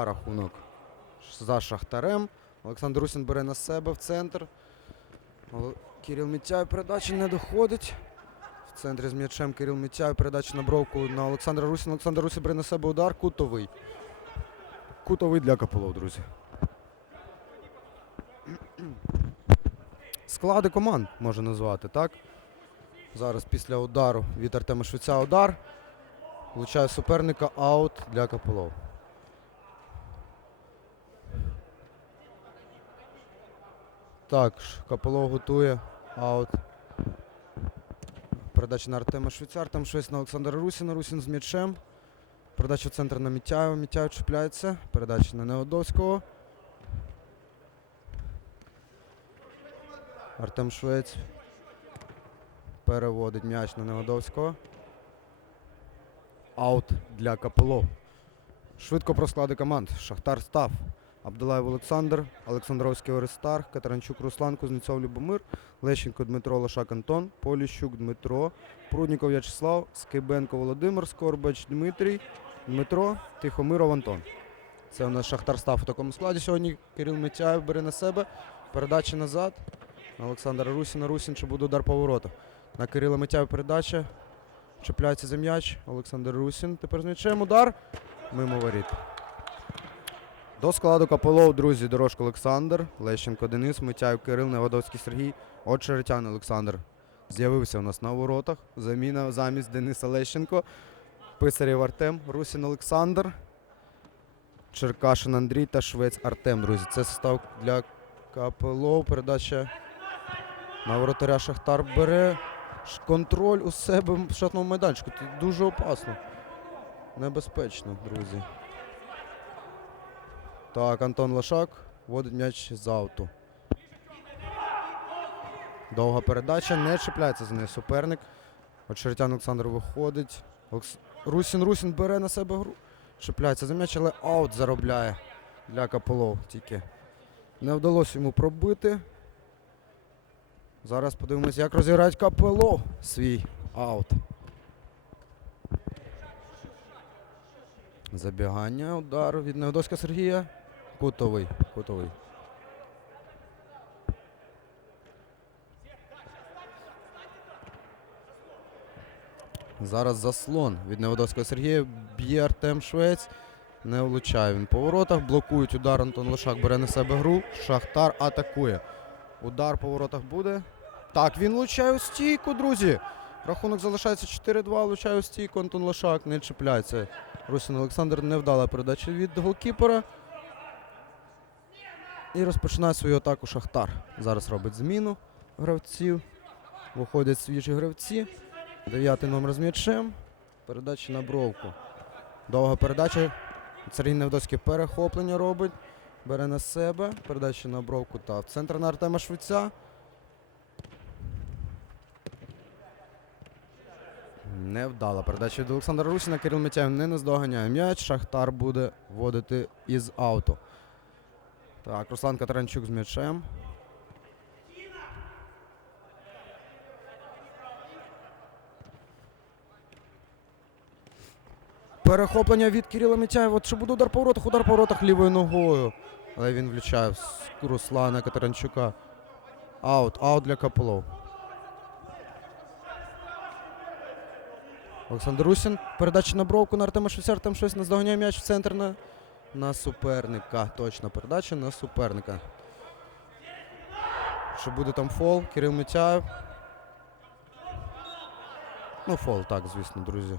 рахунок за Шахтарем. Олександр Русін бере на себе в центр. Кирил Мітяй передача не доходить. В центрі з м'ячем Кирил Мітяй. Передача на бровку на Олександра Русіна. Олександр Русін бере на себе удар. Кутовий. Кутовий для Капелов, друзі. Склади команд можна назвати, так? Зараз після удару від Артема Швеця удар. Влучає суперника аут для Капелов. Так, Капелов готує аут. Передача на Артема Швеця. Артем Швець на Олександра Русіна. Русін з м'ячем. Передача в центр на Мітяєва. Мітяєв чіпляється. Передача на Неодовського. Артем Швець переводить м'яч на Неводовського. Аут для Капелов. Швидко про склади команд. Шахтар став. Абдулаєв Олександр, Олександровський Орестар, Катеранчук Руслан, Кузнєцов Любомир, Лещенко Дмитро Лошак Антон, Поліщук Дмитро, Прудніков В'ячеслав, Скибенко Володимир, Скорбач Дмитрій, Дмитро, Тихомиров Антон. Це у нас Шахтар став у такому складі. Сьогодні Кирил Митяєв бере на себе. Передача назад. На Олександра Русіна. Русін, чи буде удар по воротах. На Кирила Митяєва передача. Чіпляється за м'яч. Олександр Русін. Тепер з м'ячем удар. Мимо воріт. До складу Капелов, друзі, Дорожко Олександр, Лещенко Денис, Митяєв Кирил, Невадовський Сергій, Очеретян Олександр. З'явився у нас на воротах. Заміна замість Дениса Лещенко. Писарєв Артем, Русін Олександр, Черкашин Андрій та Швець Артем, друзі. Це состав для Капелов. Передача на воротаря Шахтар бере. Контроль у себе в штрафному майданчику. Це дуже опасно. Небезпечно, друзі. Так, Антон Лошак вводить м'яч з ауту. Довга передача, не чіпляється за нею суперник. Очеретян Олександр виходить. Русін Русін бере на себе гру. Чіпляється за м'яч, але аут заробляє для Капелов тільки. Не вдалося йому пробити. Зараз подивимося, як розіграють Капелов свій аут. Забігання, удар від Невдоська Сергія. Кутовий. Кутовий. Зараз заслон від Неводовського Сергія. Б'є Артем Швець. Не влучає він по воротах. Блокують удар Антон Лошак бере на себе гру. Шахтар атакує. Удар по воротах буде. Так, він влучає у стійку, друзі. Рахунок залишається 4-2. Влучає у стійку. Антон Лошак не чіпляється. Русин Олександр невдала передача від голкіпера. І розпочинає свою атаку Шахтар. Зараз робить зміну гравців. Виходять свіжі гравці. Дев'ятий номер з м'ячем. Передача на бровку. Довга передача. Сергій Невдоський перехоплення робить. Бере на себе. Передача на бровку та в центр на Артема Швеця. Невдала передача від Олександра Русіна. Кирил Митяєв не наздоганяє м'яч. Шахтар буде вводити із ауту. Так, Руслан Катеранчук з м'ячем. Перехоплення від Кирила Митяєва. Чи буде удар по воротах? Удар по воротах лівою ногою. Але він влучає в с- Руслана Катеранчука. Аут. Аут для Капелов. Олександр Русін. Передача на бровку на Артема Швеця. Артем Швець наздоганяє м'яч в центр на, на суперника. Точно передача на суперника. Чи буде там фол? Кирил Митяєв. Ну, фол, так, звісно, друзі.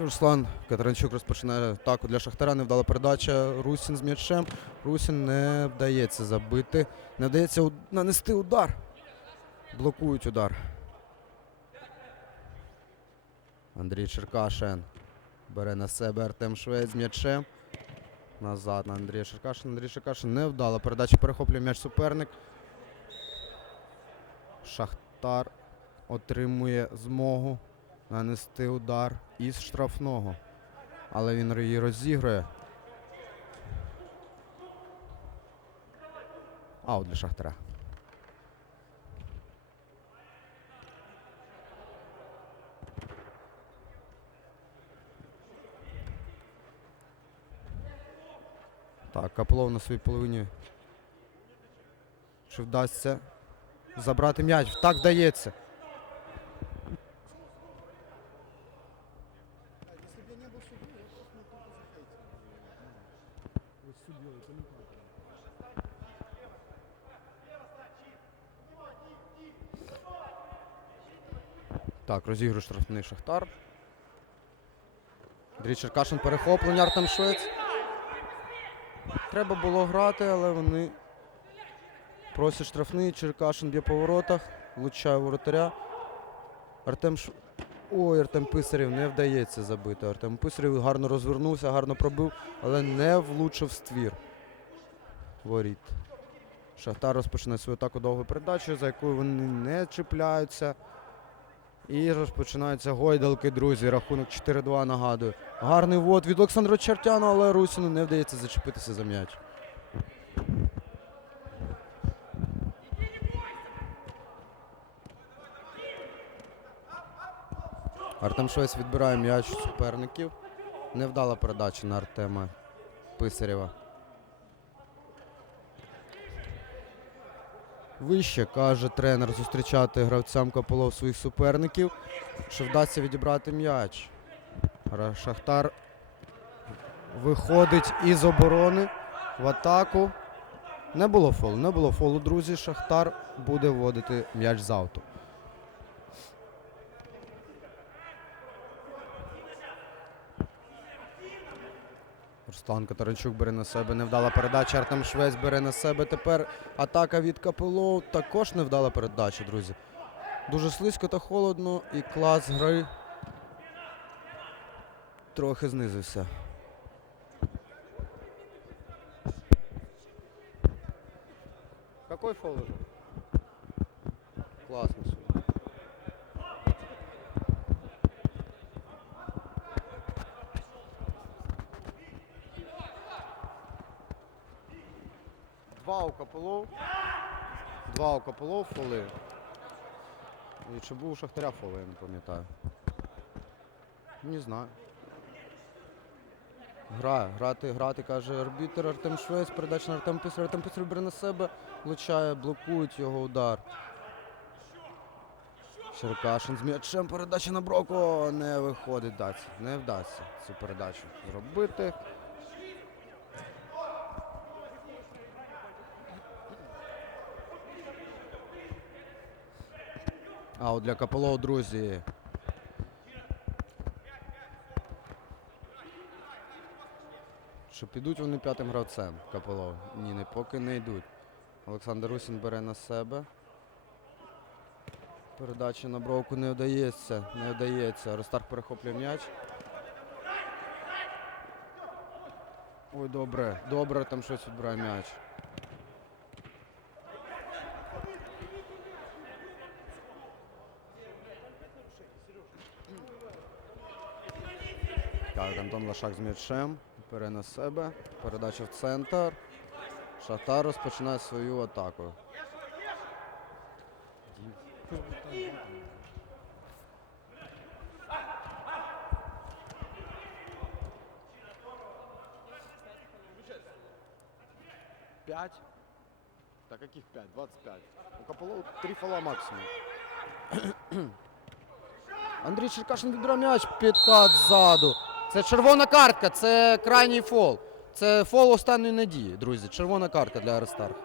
Руслан Катеринчук розпочинає атаку для Шахтаря. Невдала передача. Русін з м'ячем. Русін не вдається забити. Не вдається нанести удар. Блокують удар. Андрій Черкашин бере на себе Артем Швець м'ячем. Назад на Андрія Черкашин. Андрій Черкашин не вдала. Передача перехоплює м'яч суперник. Шахтар отримує змогу нанести удар із штрафного. Але він її розігрує. Аут для Шахтаря. Так, Каплов на своїй половині. Чи вдасться забрати м'яч? Так вдається. Так, розігрує штрафний Шахтар. Андрій Черкашин перехоплення Артем Швець. Треба було грати, але вони просять штрафний. Черкашин б'є по воротах, влучає воротаря. Артем Ш... Ой, Артем Писарів не вдається забити. Артем Писарів гарно розвернувся, гарно пробив, але не влучив ствір. Воріт. Шахтар розпочинає свою атаку довгою передачею, за якою вони не чіпляються. І розпочинаються гойдалки, друзі. Рахунок 4-2 нагадую. Гарний ввод від Олександра Чертяна, але Русіну не вдається зачепитися за м'яч. Артем Швець відбирає м'яч суперників. Невдала передача на Артема Писарєва. Вище, каже тренер, зустрічати гравцям Каполов своїх суперників. Що вдасться відібрати м'яч. Шахтар виходить із оборони в атаку. Не було фолу, не було фолу, друзі. Шахтар буде вводити м'яч з ауту. Руслан Катаранчук бере на себе невдала передача. Артем Швець бере на себе. Тепер атака від Капилов. Також невдала передача, друзі. Дуже слизько та холодно і клас гри трохи знизився. Два фоли. І чи був у Шахтаря фол, я не пам'ятаю. Не знаю. Грає, грати, грати, каже арбітер Артем Швець, передача на Артем Писар. Артем Писар бере на себе, влучає, блокують його удар. Черкашин з м'ячем, передача на Броко. Не виходить, вдасться. Не вдасться цю передачу зробити. А от для Капело, друзі. Що підуть вони п'ятим гравцем Капело? Ні, не поки не йдуть. Олександр Русін бере на себе. Передача на бровку не вдається. Не вдається. Ростар перехоплює м'яч. Ой, добре. Добре, там щось відбирає м'яч. Так, Антон Лашак з м'ячем. Бере на себе. Передача в центр. Шахтар розпочинає свою атаку. Пять? Да каких пять? 25. У Каполова три фола максимум. Андрій Черкашин відбирає м'яч. Підкат ззаду. Це червона картка, це крайній фол. Це фол останньої надії, друзі. Червона картка для Аристарха.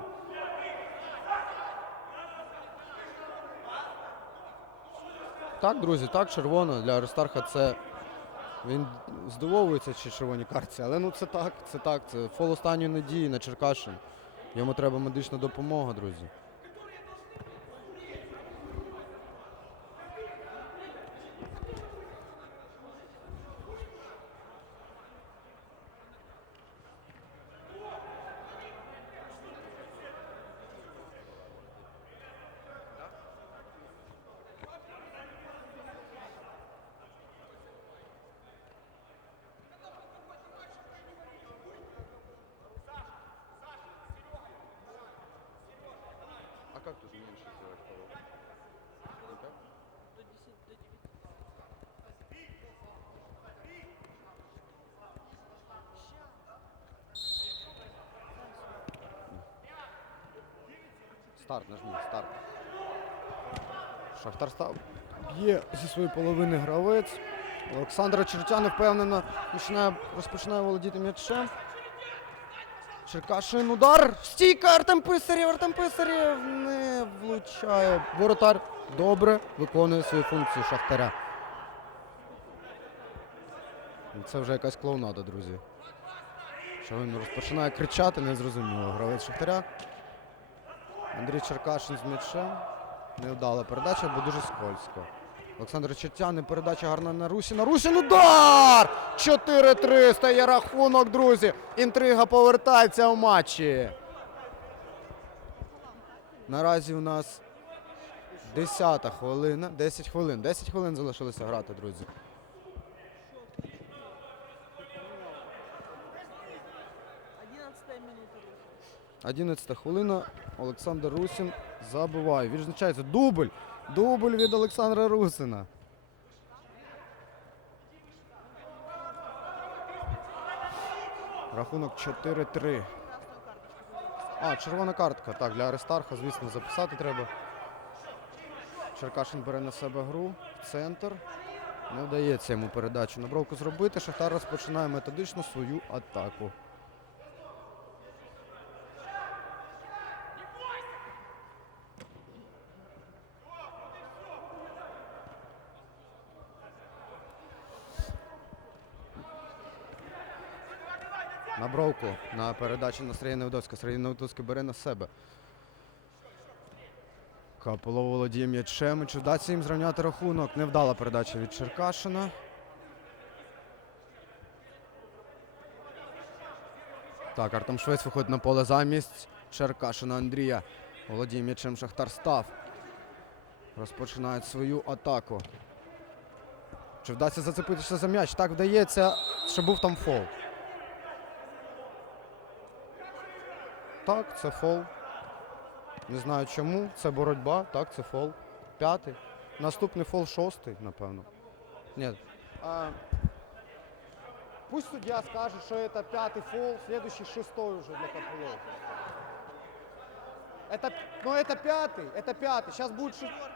Так, друзі, так, червона для Аристарха це. Він здивовується чи червоній картці, але ну це так, це так. Це фол останньої надії на Черкашин. Йому треба медична допомога, друзі. Старт, нажми, старт. Шахтар став. Б'є зі своєї половини гравець. Олександр Чертян впевнено починає, розпочинає володіти м'ячем. Черкашин удар. Стійка Артем Писарєв. Артем Писарєв не влучає. Воротар добре виконує свої функції Шахтаря. Це вже якась клоунада, друзі. Що він розпочинає кричати, незрозуміло. Гравець Шахтаря. Андрій Черкашин з м'ячем. Невдала передача, бо дуже скользко. Олександр Чертян, і передача гарна на Русіна. Русін удар! 4-3 стає рахунок, друзі. Інтрига повертається у матчі. Наразі у нас 10 хвилина. 10 хвилин. 10 хвилин залишилося грати, друзі. 11 хвилина. Олександр Русін забиває. Відзначається дубль. Дубль від Олександра Русина. Рахунок 4-3. А, червона картка. Так, для Аристарха, звісно, записати треба. Черкашин бере на себе гру. Центр. Не вдається йому передачу на бровку зробити. Шахтар розпочинає методично свою атаку. На бровку на передачу на Сергія Невдовська. Сергій Невдовський бере на себе. Капело володіє м'ячем. Чи вдасться їм зрівняти рахунок? Невдала передача від Черкашина. Так, Артем Швець виходить на поле замість Черкашина Андрія. Володіє м'ячем Шахтар став. Розпочинають свою атаку. Чи вдасться зацепитися за м'яч? Так вдається, що був там фол. Так, це фол. Не знаю чому. Це боротьба. Так, це фол. П'ятий. Наступний фол шостий, напевно. Ні. А, пусть судья скаже, що це п'ятий фол, следующий шестой уже для Копылова. Это, ну это пятый, это пятый. Сейчас будет шестой.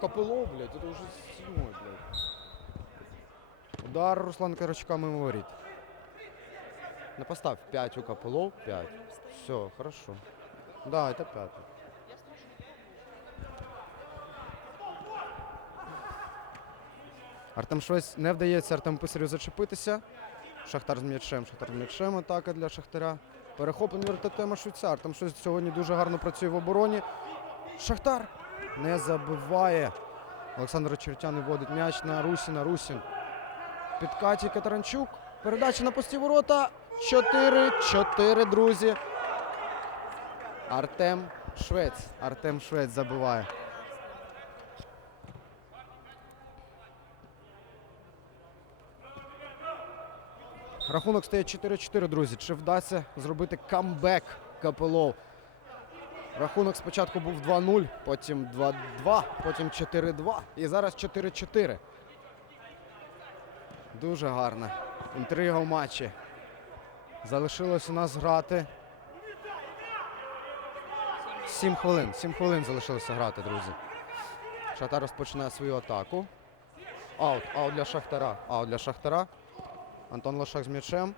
Какой блядь? Это уже седьмой, блядь. Удар Руслан Карачка мимо. На поставь 5 у Копылов, 5. Все, хорошо. Да, это пятый. Артем Швець не вдається Артем Писарю зачепитися. Шахтар з м'ячем, Шахтар з м'ячем, атака для Шахтаря. Перехоплення від Артема Швеця. Артем Швець сьогодні дуже гарно працює в обороні. Шахтар не забиває. Олександр Чертян вводить м'яч на Русіна. Русін. Підкаті Катаранчук. Передача на пусті ворота. 4-4, друзі. Артем Швець. Артем Швець забиває. Рахунок стає 4-4, друзі. Чи вдасться зробити камбек Капелов? Рахунок спочатку був 2-0, потім 2-2, потім 4-2 і зараз 4-4. Дуже гарна інтрига в матчі. Залишилось у нас грати. 7 хвилин. 7 хвилин залишилося грати, друзі. Шахтар розпочинає свою атаку. Аут, аут для Шахтара. Аут для Шахтара. Антон Лошак з м'ячем.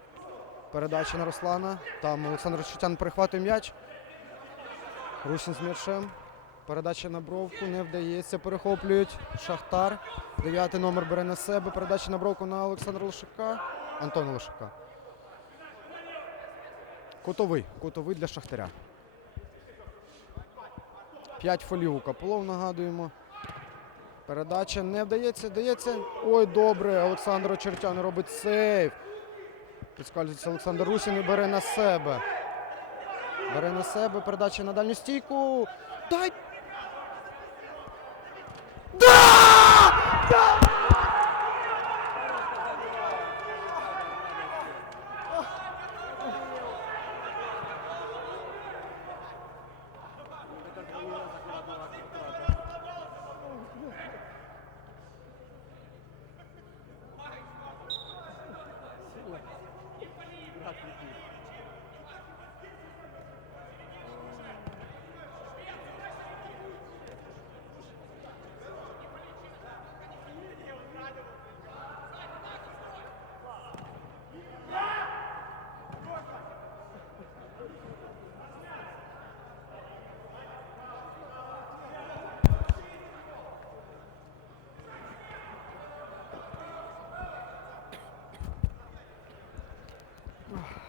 Передача на Руслана. Там Олександр Чутян перехватує м'яч. Русін з м'ячем. Передача на бровку не вдається. Перехоплюють. Шахтар. Дев'ятий номер бере на себе. Передача на бровку на Олександра Лошака. Антона Лошака. Кутовий. Кутовий для Шахтаря. П'ять фолів у Капелов, нагадуємо. Передача не вдається, вдається. Ой, добре. Олександр Очертян робить сейв. Підскальзується Олександр Русін і бере на себе. Бере на себе передача на дальню стійку. Дай.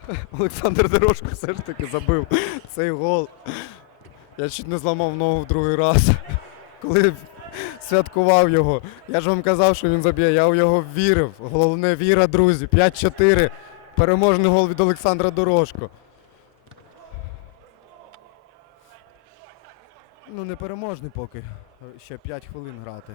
Олександр Дорожко все ж таки забив цей гол. Я чуть не зламав ногу в другий раз, коли святкував його. Я ж вам казав, що він заб'є. Я в його вірив. Головне віра, друзі. 5-4. Переможний гол від Олександра Дорожко. Ну, не переможний поки. Ще 5 хвилин грати.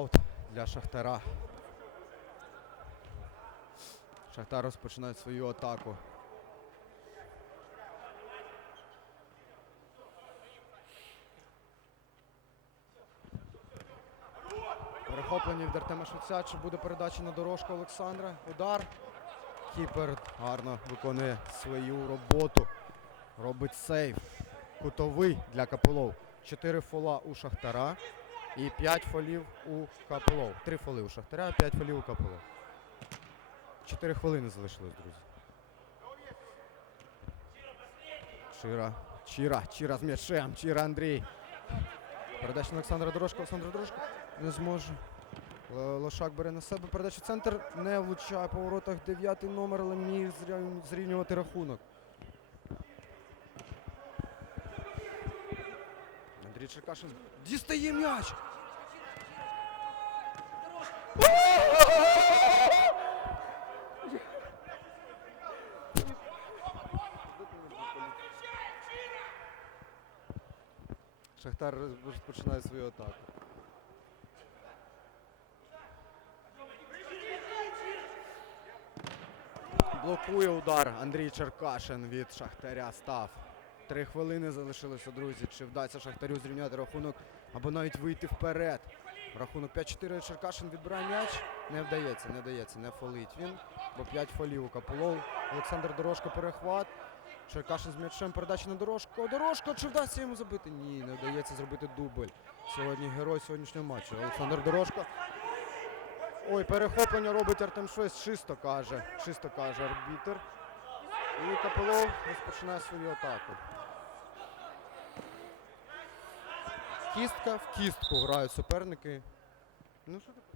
Аут для Шахтара. Шахтар розпочинає свою атаку. Перехоплення від Артема Швеця. Чи буде передача на дорожку Олександра? Удар. Кіпер гарно виконує свою роботу. Робить сейв. Кутовий для Капелов. Чотири фола у Шахтара і 5 фолів у Капелов. Три фоли у Шахтаря, 5 фолів у Капелов. Чотири хвилини залишилось, друзі. Чира. Чіра. Чіра з м'ячем. Чіра Андрій. Передача на Олександра Дорожко. Олександр Дорожко не зможе. Лошак бере на себе. Передача центр. Не влучає по воротах. Дев'ятий номер, але міг зрівнювати рахунок. Черкашин дістає м'яч. Шахтар розпочинає свою атаку. Блокує удар Андрій Черкашин від Шахтаря став. Три хвилини залишилося, друзі. Чи вдасться Шахтарю зрівняти рахунок або навіть вийти вперед? Рахунок 5-4 Черкашин відбирає м'яч. Не вдається, не вдається, не фолить він. Бо 5 фолів у Капулов. Олександр Дорожко перехват. Черкашин з м'ячем передача на дорожку. Дорожко, чи вдасться йому забити? Ні, не вдається зробити дубль. Сьогодні герой сьогоднішнього матчу. Олександр Дорожко. Ой, перехоплення робить Артем Швець. Чисто каже. Чисто каже арбітер. І Капелов розпочинає свою атаку. Кістка в кістку грають суперники. Ну що таке?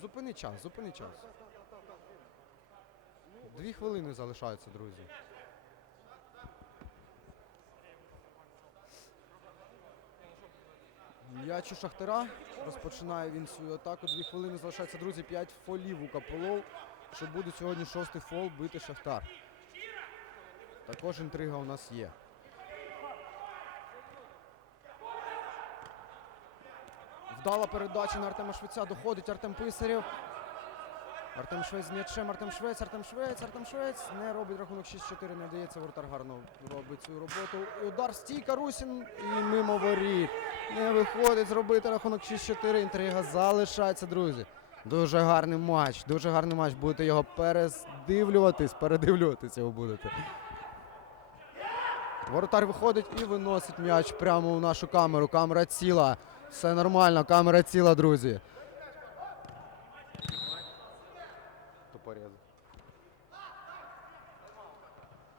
Зупини час, зупини час. Дві хвилини залишаються, друзі. М'яч у Шахтара. Розпочинає він свою атаку. Дві хвилини залишається, друзі. П'ять фолів у Каполов. Що буде сьогодні шостий фол бити Шахтар. Також інтрига у нас є. Вдала передача на Артема Швеця. Доходить Артем Писарєв. Артем Швець з м'ячем, Артем Швець, Артем Швець, Артем Швець. Не робить рахунок 6-4, не вдається. Воротар гарно робить свою роботу. Удар стійка Русін і мимо воріт. Не виходить зробити рахунок 6-4. Інтрига залишається, друзі. Дуже гарний матч, дуже гарний матч. Будете його передивлюватись, передивлюватись його будете. Воротар виходить і виносить м'яч прямо в нашу камеру. Камера ціла. Все нормально, камера ціла, друзі.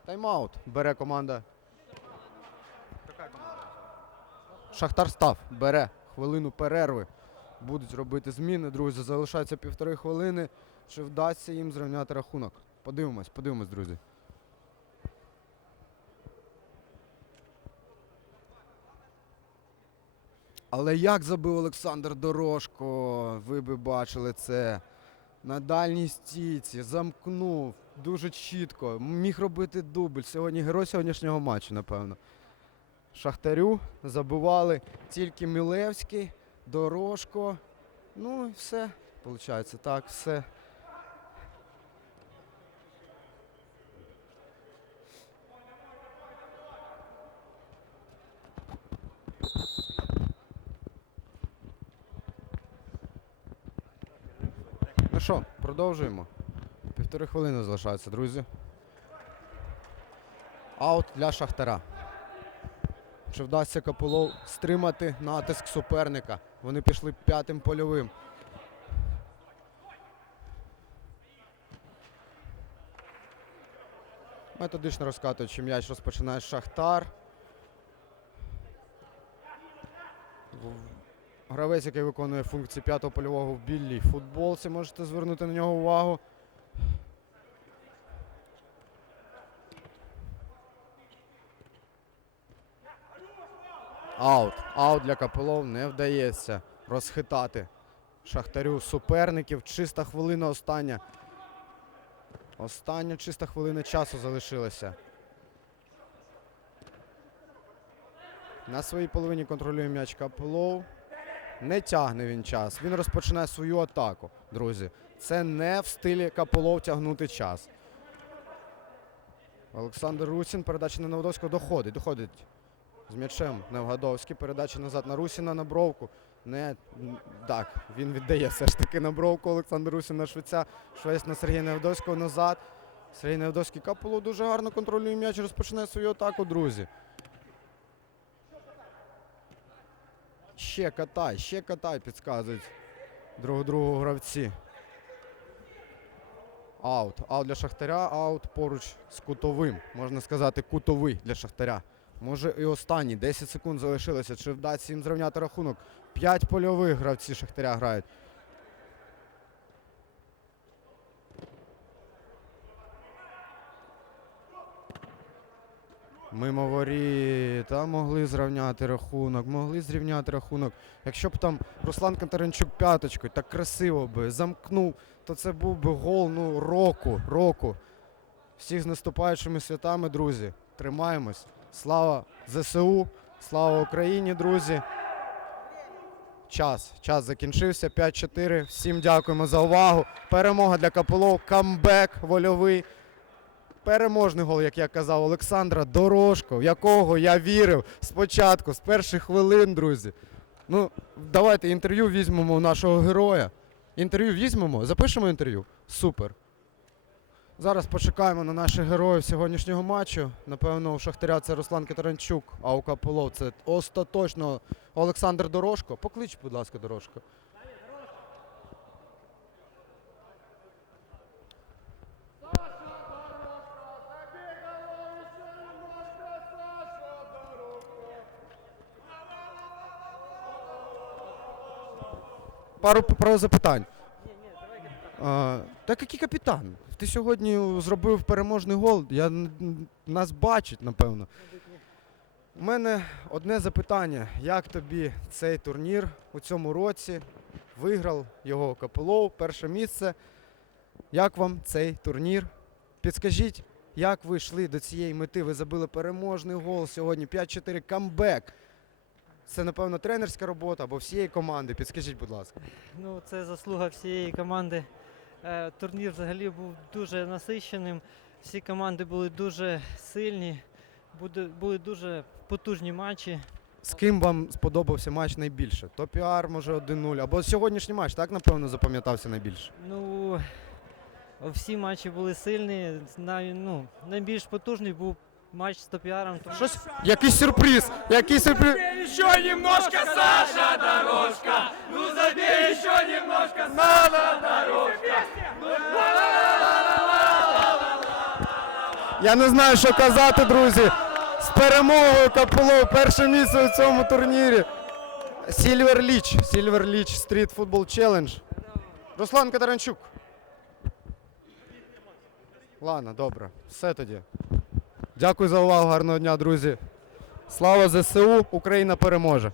Тайм-аут бере команда. Шахтар став, бере хвилину перерви. Будуть робити зміни, друзі. Залишається півтори хвилини. Чи вдасться їм зрівняти рахунок? Подивимось, подивимось, друзі. Але як забив Олександр Дорожко, ви би бачили це. На дальній стійці, замкнув дуже чітко. Міг робити дубль. Сьогодні герой сьогоднішнього матчу, напевно. Шахтарю забивали тільки Мілевський, Дорожко. Ну і все. Получається, так, все. Ну що, продовжуємо. Півтори хвилини залишається, друзі. Аут для Шахтара. Чи вдасться Капелов стримати натиск суперника? Вони пішли п'ятим польовим. Методично розкатуючи м'яч розпочинає Шахтар. Гравець, який виконує функції п'ятого польового в білій футболці, можете звернути на нього увагу. Аут. Аут для Капелов не вдається розхитати Шахтарю суперників. Чиста хвилина остання. Остання чиста хвилина часу залишилася. На своїй половині контролює м'яч Капелов. Не тягне він час. Він розпочинає свою атаку, друзі. Це не в стилі Капелов тягнути час. Олександр Русін, передача на Невгадовського доходить. Доходить з м'ячем Невгадовський. Передача назад на Русіна на бровку. Не так, він віддає все ж таки на бровку Олександр Русін на швеця. Швець на Сергія Невдовського назад. Сергій Невдовський Капелов дуже гарно контролює м'яч, розпочинає свою атаку, друзі. Ще катай, ще катай, підказують друг другу гравці. Аут. Аут для Шахтаря, аут поруч з кутовим. Можна сказати, кутовий для Шахтаря. Може і останній. 10 секунд залишилося. Чи вдасться їм зрівняти рахунок? П'ять польових гравці Шахтаря грають. Мимо воріта могли зрівняти рахунок, могли зрівняти рахунок. Якщо б там Руслан Катаринчук п'яточкою так красиво би замкнув, то це був би гол ну, року, року. Всіх з наступаючими святами, друзі. Тримаємось. Слава ЗСУ, слава Україні, друзі. Час. Час закінчився. 5-4. Всім дякуємо за увагу. Перемога для Капелов. Камбек вольовий. Переможний гол, як я казав, Олександра Дорожко, в якого я вірив спочатку, з перших хвилин, друзі. Ну, давайте інтерв'ю візьмемо у нашого героя. Інтерв'ю візьмемо, запишемо інтерв'ю. Супер. Зараз почекаємо на наших героїв сьогоднішнього матчу. Напевно, у Шахтаря це Руслан Катеринчук, а у Капелов це остаточно Олександр Дорожко. Поклич, будь ласка, Дорожко. Пару, пару запитань. А, так який капітан? Ти сьогодні зробив переможний гол. Я, нас бачить, напевно. У мене одне запитання. Як тобі цей турнір у цьому році? Виграв його Капелов, перше місце. Як вам цей турнір? Підскажіть, як ви йшли до цієї мети? Ви забили переможний гол сьогодні. 5-4 камбек. Це, напевно, тренерська робота або всієї команди. Підскажіть, будь ласка. Ну, це заслуга всієї команди. Е, Турнір взагалі був дуже насиченим. Всі команди були дуже сильні, були дуже потужні матчі. З ким вам сподобався матч найбільше? Топіар, може 1-0. Або сьогоднішній матч, так, напевно, запам'ятався найбільше. Ну, всі матчі були сильні. Най, ну, найбільш потужний був матч з Топіаром. Щось, якийсь сюрприз! Який сюрприз! Еще немножко, Саша Дорожка! Ну забей еще немножко, Саша Дорожка! Я не знаю, що казати, друзі. З перемогою Капелов, перше місце у цьому турнірі. Сільвер Ліч, Сільвер Ліч Стріт Футбол Челендж. Руслан Катеринчук. Ладно, добре. Все тоді. Дякую за увагу, гарного дня, друзі. Слава ЗСУ, Україна переможе.